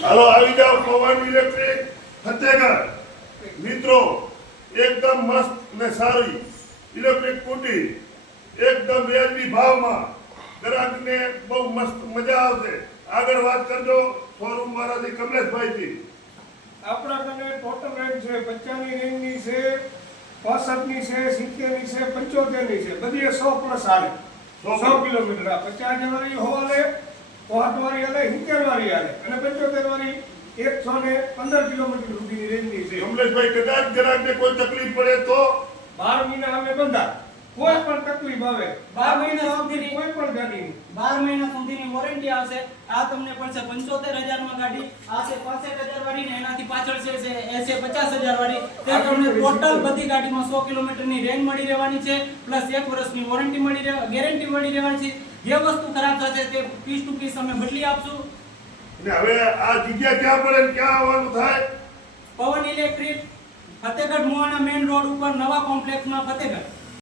હાલો આવી જાઓ પવન ઇલેક્ટ્રિક ફતેહગઢ મિત્રો એકદમ મસ્ત ને સારી ઇલેક્ટ્રિક સ્કૂટી એકદમ વ્યાજબી ભાવમાં ગ્રાહકને બહુ મસ્ત મજા આવશે આગળ વાત કરજો શોરૂમ વાળાથી કમલેશભાઈથી આપણા કને ટોટલ રેન્જ છે 50 ની રેન્જની છે 65 ની છે 70 ની છે 75 ની છે બધી 100 પ્લસ હાલે 100 કિલોમીટર આ 50 વાળી હોવાલે 60 વાળી હાલે 70 વાળી હાલે અને 75 વાળી 115 કિલોમીટર સુધીની રેન્જની છે કમલેશભાઈ કદાચ ગ્રાહકને કોઈ તકલીફ પડે તો 12 મહિના અમે બંધા કોઈ પણ તકલીફ આવે 12 મહિના સુધીની કોઈ પણ ગાડીની 12 મહિના સુધીની વોરંટી આવશે આ તમને પડશે 75000 માં ગાડી આ છે 65000 વાળી ને એનાથી પાછળ છે એ છે 50000 વાળી તે તમને ટોટલ બધી ગાડીમાં 100 કિલોમીટરની રેન્જ મળી રહેવાની છે પ્લસ 1 વર્ષની વોરંટી મળી રહે ગેરંટી મળી રહેવાની છે જે વસ્તુ ખરાબ થશે તે પીસ ટુ પીસ અમે બદલી આપશું ને હવે આ જગ્યા ક્યાં પડે ને ક્યાં આવવાનું થાય પવન ઇલેક્ટ્રિક ફતેહગઢ મોવાના મેઇન રોડ ઉપર નવા કોમ્પ્લેક્સમાં ફતેહગઢ